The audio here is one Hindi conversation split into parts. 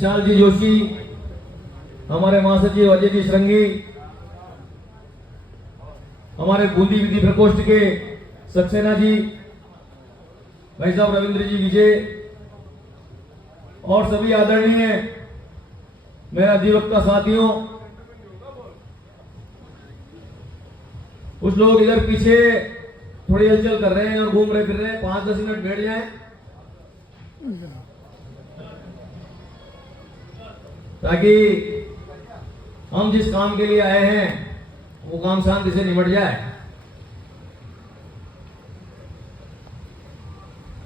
विशाल जी जोशी, हमारे महासचिव अजय जी श्रृंगी, हमारे बूंदी विधि प्रकोष्ठ के सक्सेना जी, भाई साहब रविंद्र जी विजय और सभी आदरणीय मेरे अधिवक्ता साथियों, कुछ लोग इधर पीछे थोड़ी हलचल कर रहे हैं और घूम रहे फिर रहे हैं। 5-10 मिनट बैठ जाएं ताकि हम जिस काम के लिए आए हैं वो काम शांति से निपट जाए।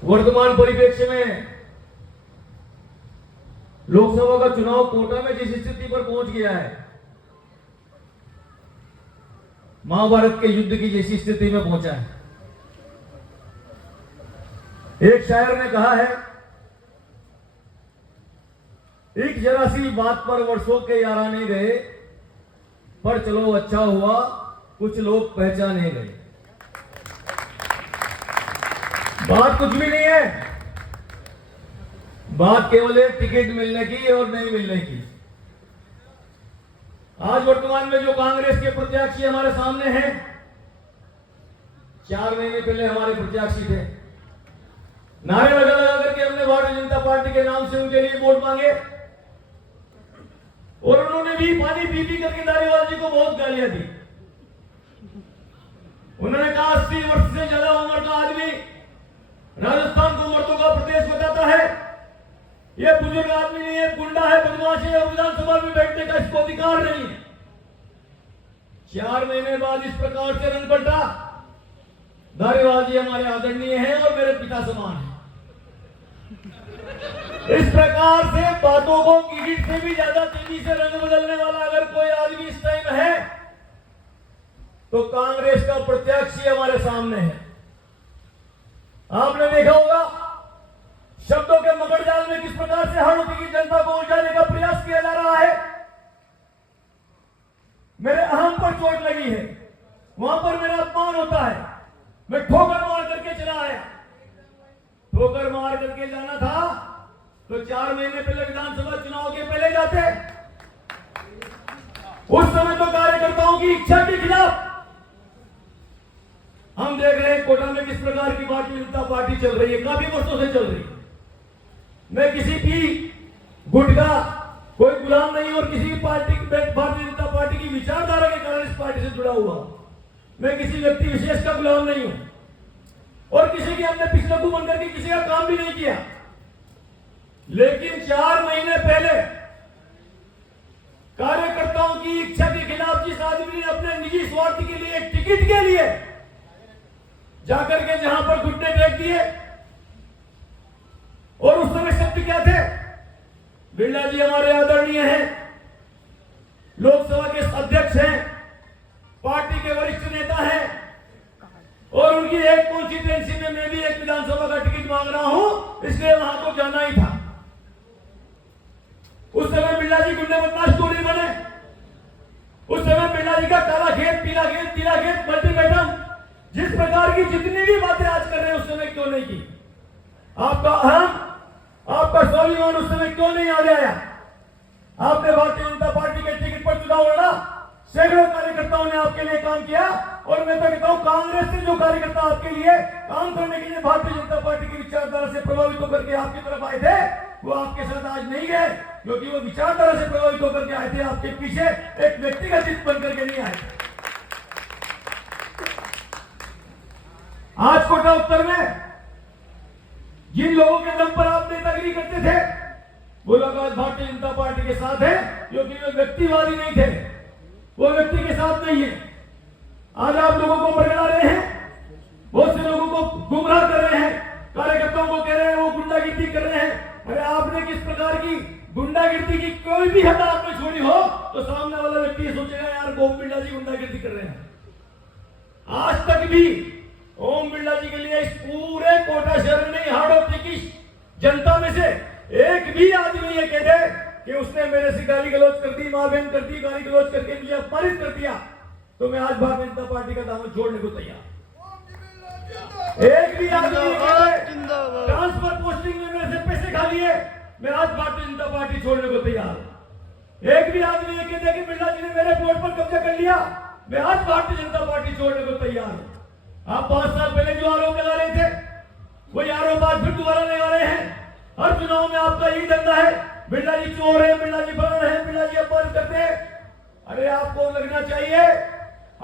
वर्तमान परिप्रेक्ष्य में लोकसभा का चुनाव कोटा में जिस स्थिति पर पहुंच गया है, महाभारत के युद्ध की जैसी स्थिति में पहुंचा है। एक शायर ने कहा है, एक जरा सी बात पर वर्षों के याराने गए, पर चलो अच्छा हुआ कुछ लोग पहचाने गए। बात कुछ भी नहीं है, बात केवल एक टिकट मिलने की और नहीं मिलने की। आज वर्तमान में जो कांग्रेस के प्रत्याशी हमारे सामने हैं, 4 महीने पहले हमारे प्रत्याशी थे। नारे लगा लगा करके हमने भारतीय जनता पार्टी के नाम से उनके लिए वोट मांगे और उन्होंने भी पानी पी पी करके धारीवाल जी को बहुत गालियां दी। उन्होंने कहा 80 वर्ष से ज्यादा उम्र का आदमी राजस्थान को मर्दों का प्रदेश बताता है, यह बुजुर्ग आदमी नहीं है, गुंडा है, बदमाश है और विधानसभा में बैठने का इसको अधिकार नहीं है। 4 महीने बाद इस प्रकार से रंग पलटा। धारीवाल जी हमारे आदरणीय हैं और मेरे पिता समान हैं। इस प्रकार से बातों को गिरगिट से भी ज्यादा तेजी से रंग बदलने वाला अगर कोई आदमी इस टाइम है तो कांग्रेस का प्रत्याशी हमारे सामने है। आपने देखा होगा शब्दों के मकड़जाल में किस प्रकार से हाड़ोटी की जनता को उलझाने का प्रयास किया जा रहा है। मेरे अहम पर चोट लगी है, वहां पर मेरा अपमान होता है, मैं ठोकर मार करके चला आया। ठोकर मार करके जाना था तो 4 महीने पहले विधानसभा चुनाव के पहले जाते। उस समय तो कार्यकर्ताओं की इच्छा के खिलाफ हम देख रहे हैं कोटा में किस प्रकार की भारतीय जनता पार्टी चल रही है, काफी वर्षों से चल रही है। मैं किसी भी गुट का कोई गुलाम नहीं और किसी भी पार्टी भारतीय जनता पार्टी की विचारधारा के कारण इस पार्टी से जुड़ा हुआ। मैं किसी व्यक्ति विशेष का गुलाम नहीं हूं और किसी की हमने पिछलग्गू बनकर के किसी का काम भी नहीं किया। लेकिन 4 महीने पहले कार्यकर्ताओं की इच्छा के खिलाफ जिस आदमी ने अपने निजी स्वार्थ के लिए, टिकट के लिए जाकर के जहां पर घुटने टेक दिए, और उस समय शब्द क्या थे? बिरला जी हमारे आदरणीय हैं, लोकसभा के अध्यक्ष हैं, पार्टी के वरिष्ठ नेता हैं और उनकी एक कॉन्स्टिट्यूएंसी में मैं भी एक विधानसभा का टिकट मांग रहा हूं, इसलिए वहां को जाना ही था। उस समय बिरला जी गुंडे बदमाश टोली बने। उस समय बिरला जी का काला खेत, पीला खेत, पीला खेत, मल्टीमेटम, जिस प्रकार की जितनी भी बातें आज कर रहे हैं उस समय क्यों नहीं की? आपका अहम, आपका स्वाभिमान उस समय क्यों नहीं आगे आया? आपने भारतीय जनता पार्टी के टिकट पर चुनाव लड़ा, सैकड़ों कार्यकर्ताओं ने आपके लिए काम किया और मैं तो कहता हूं कांग्रेस से जो कार्यकर्ता आपके लिए काम करने के लिए भारतीय जनता पार्टी की विचारधारा से प्रभावित होकर के आपकी तरफ आए थे, वो आपके साथ आज नहीं गए, क्योंकि वो विचारधारा से प्रभावित होकर के आए थे, आपके पीछे एक व्यक्तिगत हित बनकर के नहीं आए। आज कोटा उत्तर में जिन लोगों के दम पर आप नेतागिरी करते थे वो लोग आज भारतीय जनता पार्टी के साथ है, क्योंकि वे व्यक्तिवादी नहीं थे, वो व्यक्ति के साथ नहीं है। आज आप लोगों को बरगला रहे हैं, बहुत से लोगों को गुमराह कर रहे हैं, कार्यकर्ताओं को कह रहे हैं वो गुंडागिरी कर रहे हैं। अरे आपने किस प्रकार की गुंडागिरी की कोई भी हद आपने छोड़ी हो तो सामने वाला व्यक्ति सोचेगा यार ओम बिरला जी गुंडागिरी कर रहे हैं। आज तक भी ओम बिरला जी के लिए इस पूरे कोटा शहर में हाड़ोटी की जनता में से एक भी आदमी ये कह दे कि उसने मेरे से गाली गलौज कर दी, मां बहन कर दी, गाली गलौज करके मुझे अपमानित कर दिया, तो मैं आज भारतीय जनता पार्टी का दामन छोड़ने को तैयार। एक भी आदमी ट्रांसफर पोस्टिंग में मेरे से पैसे खा लिए, मैं आज भारतीय जनता पार्टी छोड़ने को तैयार हूं। एक भी आदमी ये कहते कि बिरला जी ने मेरे वोट पर कब्जा कर लिया, मैं आज भारतीय जनता पार्टी छोड़ने को तैयार हूं। आप 5 साल पहले जो आरोप लगा रहे थे वही आरोप आज फिर दोबारा लगा रहे हैं। हर चुनाव में आपका यही धंधा है, बिरला जी चोर है, बिरला जी फलाना है, बिरला जी अपमान करते हैं। अरे आपको लगना चाहिए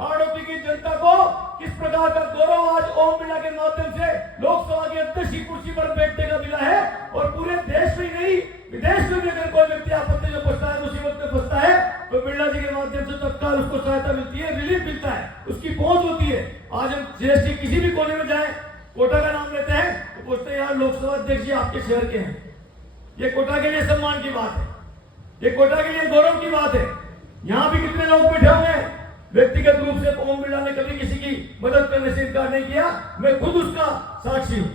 हाड़ौती की जनता को किस प्रकार का गौरव आज ओम बिरला के माध्यम से लोकसभा की अध्यक्ष की कुर्सी पर बैठने का मिला है। और पूरे देश में नहीं विदेश में भी अगर कोई व्यक्ति आपत्ति में फंसता है, मुसीबत में फंसता है, तो बिरला जी के माध्यम से तत्काल उसको सहायता मिलती है, रिलीफ मिलता है, उसकी पहुंच होती है। आज हम देश के किसी भी कोने में जाए, कोटा का नाम लेते हैं तो पूछते हैं यार लोकसभा अध्यक्ष जी आपके शहर के हैं। ये कोटा के लिए सम्मान की बात है, ये कोटा के लिए गौरव की बात है। यहाँ भी कितने लोग बैठे हुए हैं, व्यक्तिगत रूप से ओम बिरला ने कभी किसी की मदद करने से इनकार नहीं किया, मैं खुद उसका साक्षी हूं।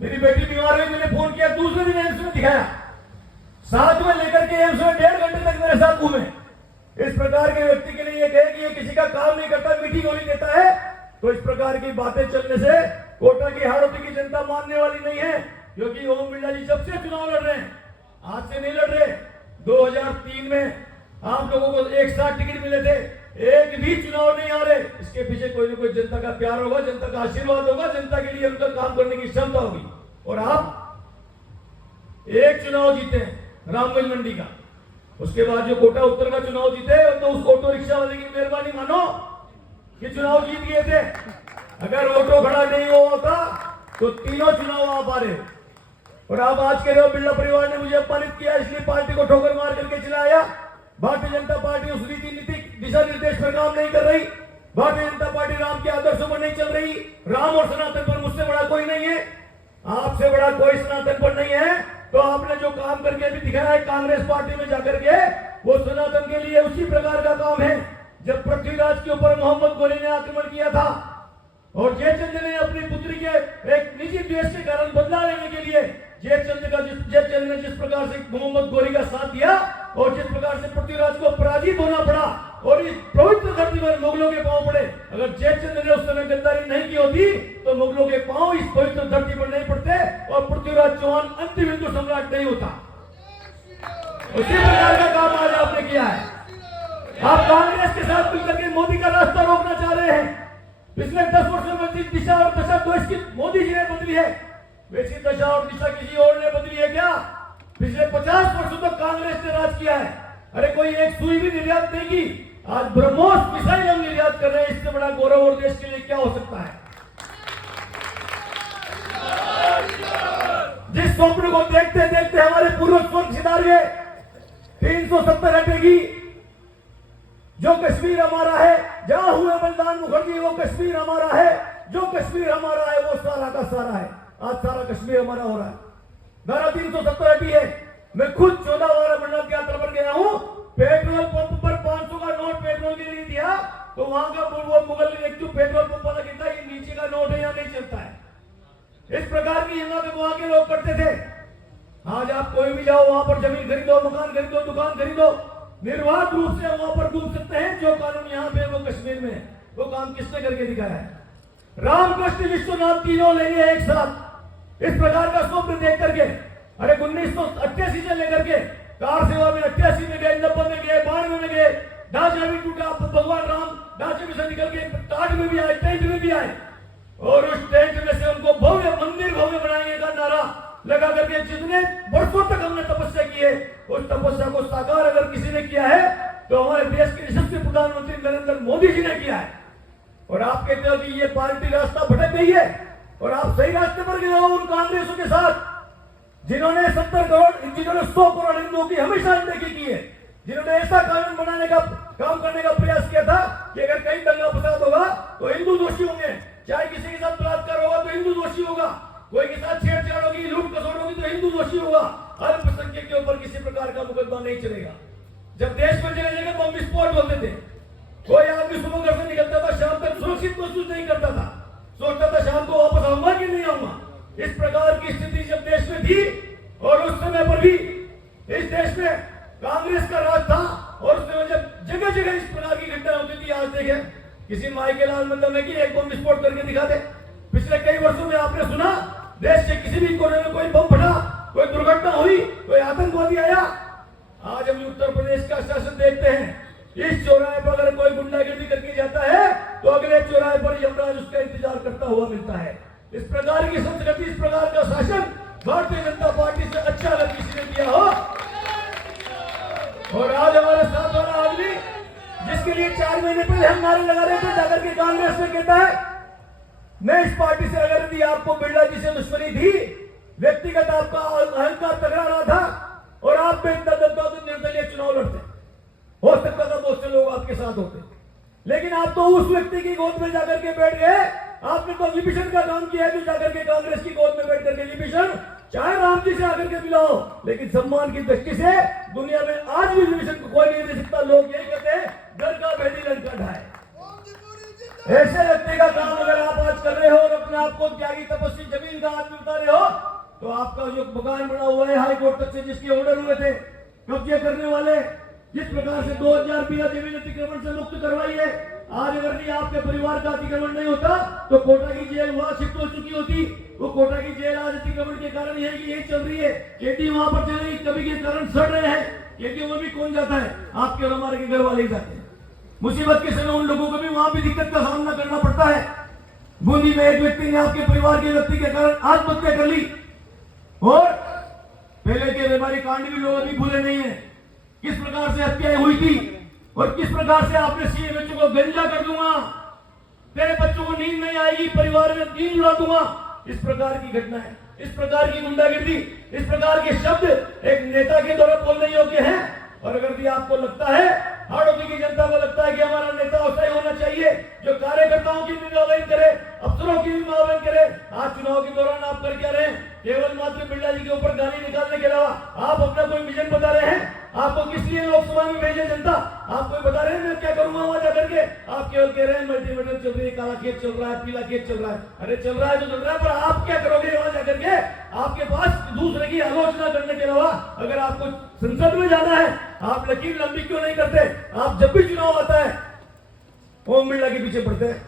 मेरी बेटी बीमार हुई, मैंने फोन किया, दूसरे दिन एम्स में दिखाया, साथ में लेकर के एम्स में 1.5 घंटे तक मेरे साथ घूमे। इस प्रकार के व्यक्ति के लिए ये कहे कि ये किसी का काम नहीं करता, मीठी गोली देता है, तो इस प्रकार की बातें चलने से कोटा की हाड़ौती की जनता मानने वाली नहीं है। क्योंकि ओम बिरला जी जब से चुनाव लड़ रहे हैं, आज से नहीं लड़ रहे, 2003 में आप लोगों को एक साथ टिकट मिले थे, एक भी चुनाव नहीं आ रहे। इसके पीछे कोई ना कोई जनता का प्यार होगा, जनता का आशीर्वाद होगा, जनता के लिए उनका काम करने की क्षमता होगी। और आप एक चुनाव जीते रामगंज मंडी का, उसके बाद जो कोटा उत्तर का चुनाव जीते, तो उस ऑटो रिक्शा वाले की मेहरबानी मानो कि चुनाव जीत गए थे। अगर ऑटो खड़ा नहीं हुआ होता तो तीनों चुनाव आप आ रहे। और आप आज कह रहे हो बिरला परिवार ने मुझे अपमानित किया, इसलिए पार्टी को ठोकर मार करके चलाया। भारतीय जनता पार्टी उस रीति नीति दिशा निर्देश पर काम नहीं कर रही। भारतीय जनता पार्टी राम के आदर्शों पर नहीं चल रही। राम और सनातन पर मुझसे बड़ा कोई नहीं है, आपसे बड़ा कोई सनातन पर नहीं है। तो आपने जो काम करके भी दिखाया है कांग्रेस पार्टी में जाकर के, वो सनातन के लिए उसी प्रकार का काम है। जब पृथ्वीराज के ऊपर मोहम्मद गोली ने आक्रमण किया था और जयचंद ने अपनी पुत्री के एक निजी द्वेष के कारण बदला लेने के लिए जयचंद ने जिस प्रकार से मोहम्मद गोली का साथ दिया और जिस प्रकार से पृथ्वीराज को पराजित होना पड़ा और इस पवित्र धरती पर मुगलों के पांव पड़े, अगर जयचंद ने उस समय गद्दारी नहीं की होती तो मुगलों के पांव इस पवित्र धरती पर नहीं पड़ते और पृथ्वीराज चौहान अंतिम हिंदू सम्राट नहीं होता। उसी प्रकार का काम आज आपने किया है। आप कांग्रेस के साथ मिलकर के मोदी का रास्ता रोकना चाह रहे हैं। पिछले 10 वर्षों में जिस दिशा और दशा देश की मोदी जी ने बदली है, वैसी दशा और दिशा किसी और ने बदली है क्या? पिछले 50 वर्षों तक कांग्रेस ने राज किया है। अरे कोई एक सुई भी निर्यात नहीं की, आज ब्रह्मोस मिसाइल हम निर्यात कर रहे हैं। इससे बड़ा गौरव और देश के लिए क्या हो सकता है? जिस स्वप्न को देखते देखते हमारे पूर्वज स्वर्ग सिधार गए, 370 हटेगी, जो कश्मीर हमारा है, जहां हुए बलिदान मुखर्जी, वो कश्मीर हमारा है, जो कश्मीर हमारा है वो सारा का सारा है। आज सारा कश्मीर हमारा हो रहा है। धारा 370 हटी है। मैं खुद 14 बार अमरनाथ यात्रा पर गया हूं। पेट्रोल पंप पर 500 का नोट पेट्रोल के लिए दिया तो वहां का वो मुगल ने एक पेट्रोल पंप वाला कहता है ये नीचे का नोट है या नहीं चलता है। इस प्रकार की हिम्मत वहां के लोग करते थे। आज आप कोई भी जाओ, वहां पर जमीन खरीदो, मकान खरीदो, दुकान खरीदो, निर्वाध रूप से वहां पर डूब सकते हैं। जो कानून यहाँ पे वो कश्मीर में, वो काम किसने करके दिखाया है? रामकृष्ण विश्वनाथ तीनों लेंगे एक साथ। इस प्रकार का स्वप्न देख करके, अरे 1988 से लेकर के कार सेवा में 88 में गए, 90 में गए, 92 में गए, ढांचा भी टूटा। भगवान राम ढांचे में से निकल के टाट में भी आए, टेंट में भी आए और उस टेंट में से उनको भव्य मंदिर भव्य बनाएंगे का नारा लगा करके जितने वर्षों तक हमने तपस्या की है, उस तपस्या को साकार अगर किसी ने किया है तो हमारे देश के यशस्वी प्रधानमंत्री नरेंद्र मोदी जी ने किया है। और आप कहते हो कि ये पार्टी रास्ता भटक गई है और आप सही रास्ते पर गए हो उन कांग्रेसों के साथ जिन्होंने 70 करोड़, जिन्होंने 100 करोड़ हिंदुओं की हमेशा अनदेखी की है, जिन्होंने ऐसा कानून बनाने का काम करने का प्रयास किया था कि अगर कहीं दंगा फसाद होगा तो हिंदू दोषी होंगे, चाहे किसी के साथ बलात्कार होगा तो हिंदू दोषी होगा, कोई के साथ छेड़छाड़ होगी, लूट खसोट होगी तो हिंदू दोषी होगा। अल्पसंख्यक के ऊपर किसी प्रकार का मुकदमा नहीं चलेगा। जब देश में जगह जगह बम विस्फोट होते थे, कोई आदमी सुबह घर से निकलता था, शाम तक सुरक्षित महसूस नहीं करता था, सोचता था शाम को वापस आऊंगा कि नहीं आऊंगा। इस प्रकार की स्थिति जब देश में थी और उस समय पर भी इस देश में कांग्रेस का राज था और उस समय जब जगह जगह इस प्रकार की घटना होती थी, आज देखें किसी माई के लाल मंदिर में कि एक बम विस्फोट करके दिखा दे। पिछले कई वर्षों में आपने सुना देश के किसी भी कोने में कोई बम फटा कोई दुर्घटना हुई, कोई आतंकवादी आया। आज हम उत्तर प्रदेश का शासन देखते हैं, इस चौराहे पर अगर कोई गुंडागिर्दी करके जाता है तो अगले चौराहे पर यमराज उसका इंतजार करता हुआ मिलता है। इस प्रकार की संस्कृति, इस प्रकार का शासन भारतीय जनता पार्टी से अच्छा अगर किसी ने किया हो। और आज हमारे साथ वाला आदमी जिसके लिए 4 महीने पहले हम नारे लगा रहे थे, जाकर के कांग्रेस में कहता है मैं इस पार्टी से अगर यदि आपको बिरला जी से दुश्मनी थी, व्यक्तिगत आपका अहंकार तगड़ा रहा था और आप में इतना दबदबा तो निर्दलीय चुनाव लड़ते, हो सकता था बहुत से लोग आपके साथ होते, लेकिन आप तो उस व्यक्ति की गोद में जाकर के बैठ गए। आपने तो विभीषण का काम किया है, जो जाकर के कांग्रेस की गोद में बैठ करके विभीषण चाहे राम जी से आकर के मिलाओ, लेकिन सम्मान की दृष्टि से दुनिया में आज भी विभीषण को कोई नहीं दे सकता। लोग यही कहते हैं घर का भेदी लंका ढाए। ऐसे व्यक्ति का काम अगर आप आज कर रहे हो और अपने आप को त्यागी तपस्वी जमीन का आदमी बता रहे हो, तो आपका जो मकान बना हुआ है हाई कोर्ट तक से जिसके ऑर्डर हुए थे कब्जे करने वाले, जिस प्रकार से 2000 बीघा जमीन अतिक्रमण से मुक्त करवाई है, आज अगर नहीं आपके परिवार का अतिक्रमण नहीं होता तो कोटा की जेल वहां शिफ्ट हो चुकी होती। वो कोटा की जेल आज अतिक्रमण के कारण यही चल रही है। केटी वहां पर चल रही, कभी के कारण सड़ रहे हैं। केटी वो भी कौन जाता है? आपके और हमारे के घर वाले ही जाते हैं। मुसीबत के समय उन लोगों को भी वहां भी दिक्कत का सामना करना पड़ता है। बूंदी में एक व्यक्ति ने आपके परिवार के व्यक्ति के कारण आत्महत्या कर ली, और पहले के बीमारी कांड भी लोग अभी भूले नहीं है। किस प्रकार से हत्याएं हुई थी और किस प्रकार से आपने सीए बच्चों को गंजा कर दूंगा, तेरे बच्चों को नींद नहीं आएगी, परिवार में नींद उड़ा दूंगा, इस प्रकार की घटनाएं, इस प्रकार की गुंडागिर्दी, इस प्रकार के शब्द एक नेता के द्वारा बोलने योग्य हैं। और अगर भी आपको लगता है, हाड़ोती की जनता को लगता है कि हमारा नेता ऐसा ही होना चाहिए जो कार्यकर्ताओं की भी निभावन करे, अफसरों की भी निभावन करे, आज चुनाव के दौरान आप कर क्या रहे हैं? केवल मात्र बिरला जी के ऊपर गाली निकालने के अलावा आप अपना कोई विजन बता रहे हैं? आपको किस लिए लोकसभा में भेजे जनता? आप कोई बता रहे हैं मैं क्या करूंगा वहां जाकर के? आप केवल कह रहे हैं मल्टीमीडिया चल रही है, काला खेत चल रहा है, पीला खेत चल रहा है। अरे चल रहा है तो चल रहा है, पर आप क्या करोगे वहां जाकर के? आपके पास दूसरे की आलोचना करने के अलावा अगर आपको संसद में जाना है, आप लकीर लंबी क्यों नहीं करते? आप जब भी चुनाव आता है ओम बिरला के पीछे पड़ते हैं,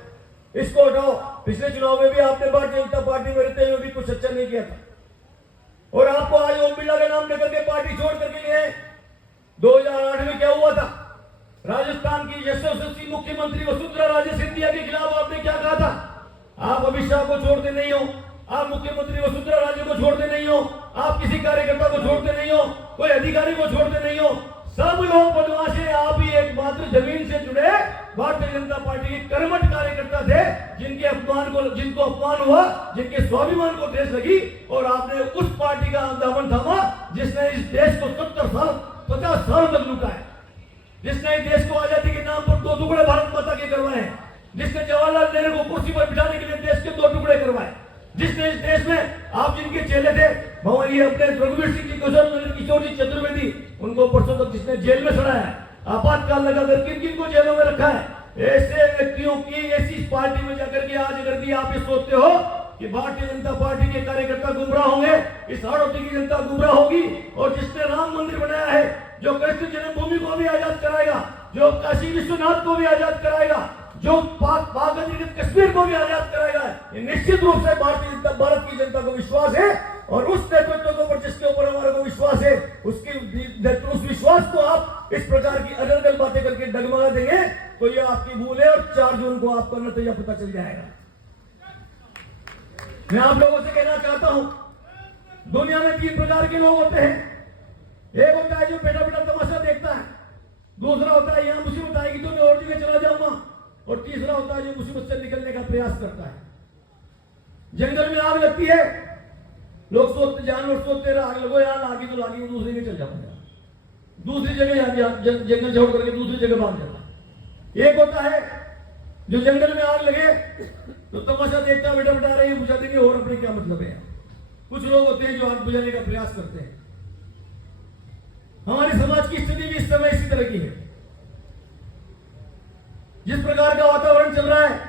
इसको हटाओ। पिछले चुनाव में भी आपने भारतीय जनता पार्टी में रहते हुए भी कुछ अच्छा नहीं किया था, और आपको आज ओम बिरला का नाम लेकर के पार्टी छोड़ करके लिए। 2008 में क्या हुआ था? राजस्थान की यशस्वी मुख्यमंत्री वसुंधरा राजे सिंधिया के खिलाफ आपने क्या कहा था? आप अमित शाह को छोड़ते नहीं हो, आप मुख्यमंत्री वसुंधरा राजे को छोड़ते नहीं हो, आप किसी कार्यकर्ता को छोड़ते नहीं हो, कोई अधिकारी को छोड़ते नहीं हो, सब लोग बदमाश है। आप ही एकमात्र जमीन से जुड़े भारतीय जनता पार्टी के कर्मठ कार्यकर्ता थे, जिनको अपमान हुआ, जिनके स्वाभिमान को ठेस लगी, और आपने उस पार्टी का दामन थामा जिसने इस देश को 70 साल 50 साल तक लूटा है, जिसने इस देश को आजादी के नाम पर 2 टुकड़े भारत माता के करवाए हैं, जिसने जवाहरलाल नेहरू को कुर्सी पर बिठाने के लिए देश के 2 टुकड़े करवाए, जिसने इस देश में आप जिनके चेले थे भवन ये अपने रघुवीर सिंह जी, किशोर जी चतुर्वेदी, उनको परसों तक जिसने जेल में सड़ाया, आपातकाल लगाकर किन किन को जेलों में रखा है, ऐसे व्यक्तियों की ऐसी पार्टी में जाकर के आज अगर भी आप ये सोचते हो कि भारतीय जनता पार्टी के कार्यकर्ता गुमराह होंगे, इस हाड़ोती की जनता गुमराह होगी। और जिसने राम मंदिर बनाया है, जो कृष्ण जन्मभूमि को भी आजाद कराएगा, जो काशी विश्वनाथ को भी आजाद कराएगा, जो पाक अधिकृत कश्मीर को भी आजाद कराएगा, ये निश्चित रूप से भारत की जनता को विश्वास है। और उस नेतृत्व के ऊपर जिसके ऊपर हमारे को विश्वास है, उस विश्वास को आप इस प्रकार की अदरगल बातें करके डगमगा देंगे तो ये आपकी भूल है, और 4 जून को आपका नतीजा पता चल जाएगा। मैं आप लोगों से कहना चाहता हूं, दुनिया में 3 प्रकार के लोग होते हैं। एक होता है जो बेटा बेटा तमाशा देखता है, दूसरा होता है यहां मुसीबत आएगी तो मैं और जगह चला जाऊंगा, और तीसरा होता है जो मुसीबत से निकलने का प्रयास करता है। जंगल में आग लगती है, लोग सोचते, जानवर सोचते रहे आग लगो, यहां लागी तो लागी, दूसरी जगह चल जाऊंगा, दूसरी जगह जंगल छोड़ करके दूसरी जगह भाग जाता। एक होता है जो जंगल में आग लगे तो तमाशा देखता, बेटा बेटा रही बुझा देंगे, और अपने क्या मतलब है। कुछ लोग होते हैं जो आग बुझाने का प्रयास करते हैं। हमारे समाज की स्थिति भी इस समय इसी तरह की है। जिस प्रकार का वातावरण चल रहा है,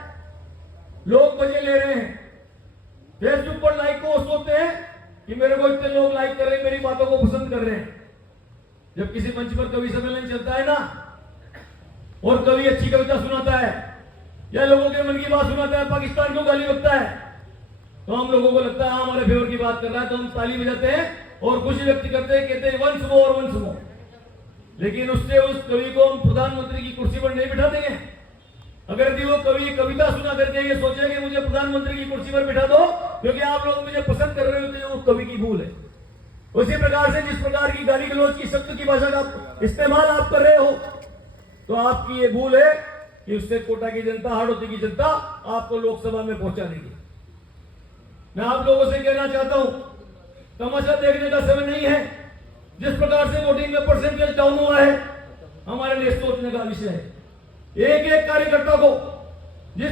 लोग मजे ले रहे हैं, फेसबुक पर लाइक को सोचते हैं कि मेरे को इतने लोग लाइक कर रहे हैं, मेरी बातों को पसंद कर रहे हैं। जब किसी मंच पर कवि सम्मेलन चलता है ना, और कवि अच्छी कविता सुनाता है या लोगों के मन की बात सुनाता है, पाकिस्तान को गाली बकता है, तो हम लोगों को लगता है हमारे फेवर की बात कर रहा है, तो हम ताली बजाते हैं और खुशी व्यक्त करते हैं, कहते हैं वंस मोर। लेकिन उससे उस कवि को हम प्रधानमंत्री की कुर्सी पर नहीं बिठा देंगे। अगर यदि वो कवि कविता सुना करके ये सोचे कि मुझे प्रधानमंत्री की कुर्सी पर बिठा दो क्योंकि आप लोग मुझे पसंद कर रहे होते हैं, वो कवि की भूल है। उसी प्रकार से जिस प्रकार की गाली गलौज की शब्द की भाषा का इस्तेमाल आप कर रहे हो, तो आपकी ये भूल है कि उससे कोटा की जनता, हाड़ौती की जनता आपको लोकसभा में पहुंचा देगी। मैं आप लोगों से कहना चाहता हूं, तमाशा देखने का समय नहीं है। जिस प्रकार से वोटिंग में परसेंटेज डाउन हुआ है, हमारे लिए सोचने का विषय है। एक एक कार्यकर्ता को जिस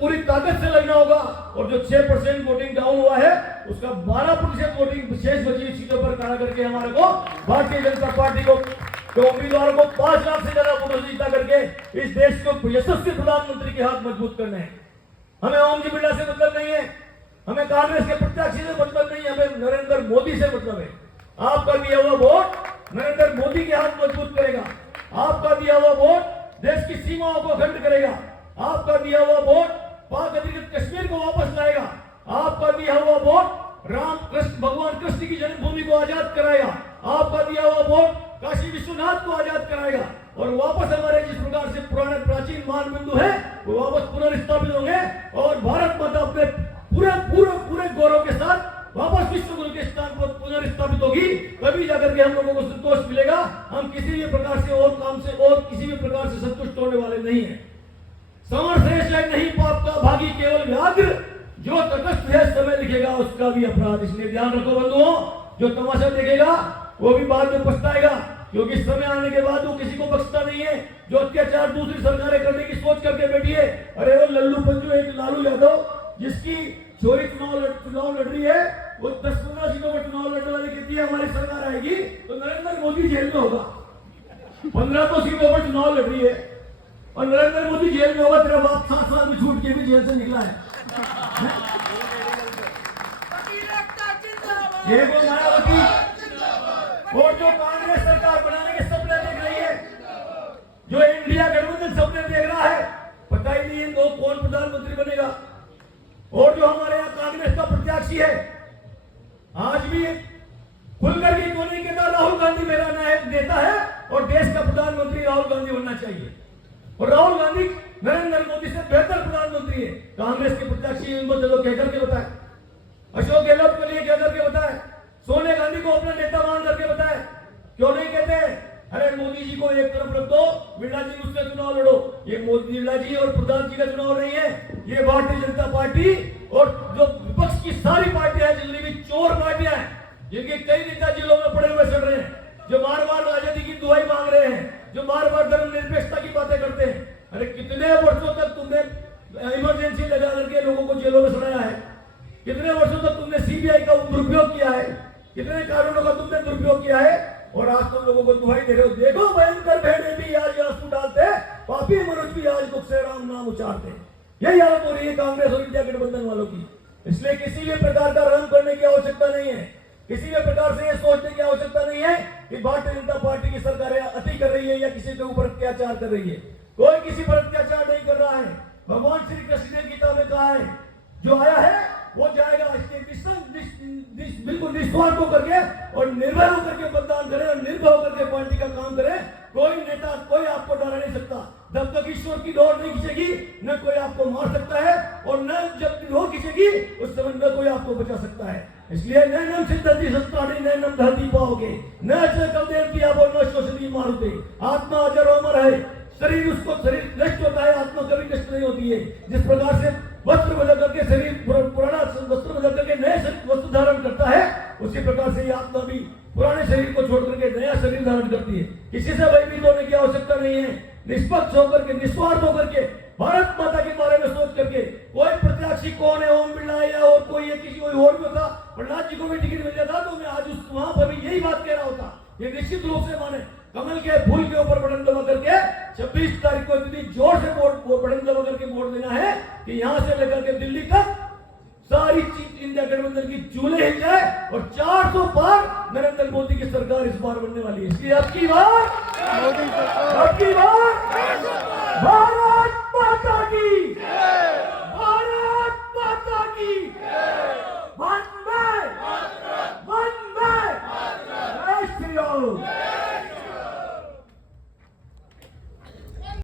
पूरी ताकत से लड़ना होगा, और जो 6% वोटिंग डाउन हुआ है उसका 12% वोटिंग शेष बची सीटों पर खड़ा करके हमारे को भारतीय जनता पार्टी को उम्मीदवार को 5 लाख से ज्यादा वोटों से जीता करके इस देश को यशस्वी प्रधानमंत्री के हाथ मजबूत करने हैं। हमें ओम जी बिरला से मतलब नहीं है, हमें कांग्रेस के प्रत्याशी से मतलब नहीं है, हमें नरेंद्र मोदी से मतलब है। आपका दिया हुआ वोट नरेंद्र मोदी के हाथ मजबूत करेगा। आपका दिया हुआ वोट देश की सीमाओं को अखंड करेगा। आपका दिया हुआ वोट पाक अधिकृत कश्मीर को वापस लाएगा। आपका दिया हुआ वोट राम कृष्ण भगवान कृष्ण की जन्मभूमि को आजाद कराएगा। आपका दिया हुआ वोट काशी विश्वनाथ को आजाद कराएगा और वापस हमारे जिस प्रकार से पुराने प्राचीन मान बिंदु है वो वापस पुनर्स्थापित होंगे और भारत माता अपने पूरे गौरव के साथ वापस विश्व गुरु के स्थान पर पुनर्स्थापित होगी। तभी जाकर के हम लोगों को संतोष मिलेगा। हम किसी भी प्रकार से और काम से और किसी भी प्रकार से संतुष्ट होने वाले नहीं है। समर श्रेष्ठ है नहीं पाप का भागी केवल व्याघ्र, जो तटस्थ है समय लिखेगा उसका भी अपराध। इसलिए ध्यान रखो बंधुओं, जो तमाशा देखेगा वो भी बाद में पछताएगा, क्योंकि समय आने के बाद वो किसी को बख्शता नहीं है। जो अत्याचार दूसरी सरकारें करने की सोच करके बैठी है, अरे वो लल्लू पंजू एक लालू यादव जिसकी छोरी चुनाव लड़ रही है, वो 10-15 सीटों पर चुनाव लड़ने वाले कहती है हमारी सरकार आएगी तो नरेंद्र मोदी जेल में होगा। 15 सीटों पर चुनाव लड़ रही है और नरेंद्र मोदी जेल में होगा। तेरा बाप 7 साल में छूट के भी जेल से निकला है। ये वो मायावती और जो कांग्रेस सरकार बनाने के सपने देख रही है, जो इंडिया गठबंधन सपने देख रहा है, पता ही नहीं इन दो कौन प्रधानमंत्री बनेगा। और जो हमारे यहाँ कांग्रेस का प्रत्याशी है, आज भी खुलकर के क्यों नहीं कहता राहुल गांधी मेरा नेता है और देश का प्रधानमंत्री राहुल गांधी बनना चाहिए। और राहुल गांधी नरेंद्र मोदी से बेहतर प्रधानमंत्री है। कांग्रेस के प्रत्याशी इनको चलो कहकर के बताए, अशोक गहलोत के लिए कहकर के बताए, सोनिया गांधी को अपना नेता मान करके बताए। क्यों नहीं कहते अरे मोदी जी को एक तरफ रख दो, बिरला जी उससे चुनाव लड़ो। ये मोदी बिरला जी और प्रधान जी का चुनाव नहीं है, ये भारतीय जनता पार्टी और जो विपक्ष की सारी पार्टियां हैं, जितनी भी चोर पार्टियां हैं, जिनके कई नेता जेलों में पड़े हुए चल रहे हैं, जो बार बार आजादी की दुहाई मांग रहे हैं, जो बार बार धर्मनिरपेक्षता की बातें करते हैं। अरे कितने वर्षों तक तुमने इमरजेंसी लगा करके लोगों को जेलों में सड़ाया है? कितने वर्षों तक तुमने सीबीआई का दुरुपयोग किया है? कितने कानूनों का तुमने दुरुपयोग किया है? और आज तुम लोगों को दुहाई दे रहे हो, देखो भयंकर भेड़े भी आज आंसू डालते, पापी मनुष्य भी आज दुख से राम नाम उचारते। यही हालत हो रही है कांग्रेस और इंडिया गठबंधन वालों की। इसलिए किसी भी प्रकार का रंग करने की आवश्यकता नहीं है, किसी भी प्रकार से यह सोचने की आवश्यकता नहीं है कि भारतीय जनता पार्टी की सरकार अति कर रही है या किसी के ऊपर अत्याचार कर रही है। कोई किसी पर अत्याचार नहीं कर रहा है। भगवान श्री कृष्ण ने गीता में कहा है, जो आया है वो जाएगा। इसके बिल्कुल निस्वार्थ होकर के और निर्भय होकर के मतदान करें और निर्भय होकर के पार्टी का काम करें। कोई नेता कोई आपको डरा नहीं सकता। जब तक ईश्वर की दौड़ नहीं खींचेगी न कोई आपको मार सकता है और न जब दौड़ खींचेगी उस समय न कोई आपको बचा सकता है। इसलिए नैनम सिद्धति सस्ताड़ी नैनम धरती पाओगे, न कल देवती आप और न शोषणी मारुते। आत्मा अजर अमर है, शरीर नष्ट होता है, आत्मा कभी नष्ट नहीं होती है। जिस प्रकार से वस्त्र बदल करके शरीर पुराना वस्त्र बदल करके नए वस्त्र धारण करता है, उसी प्रकार से ये आत्मा भी पुराने शरीर को छोड़ करके नया शरीर धारण करती है। किसी से भयभीत होने की आवश्यकता नहीं है। निष्पक्ष होकर के, निस्वार्थ होकर के, भारत माता के बारे में सोच करके, कोई प्रत्याशी कौन है, ओम बिरला है या और कोई है, किसी कोई और भी होता, प्रहलाद जी को भी टिकट मिल जाता तो मैं आज वहां पर भी यही बात कह रहा होता। ये निश्चित रूप से माने कमल के फूल के ऊपर बटन दबा करके 26 तारीख को इतनी जोर से बटन दबा करके वोट देना है कि यहां से लेकर के दिल्ली तक सारी चीज इंडिया गठबंधन की चूल्हे हिल जाए और 400 पार नरेंद्र मोदी की सरकार इस बार बनने वाली है। इसलिए अब की बार भारत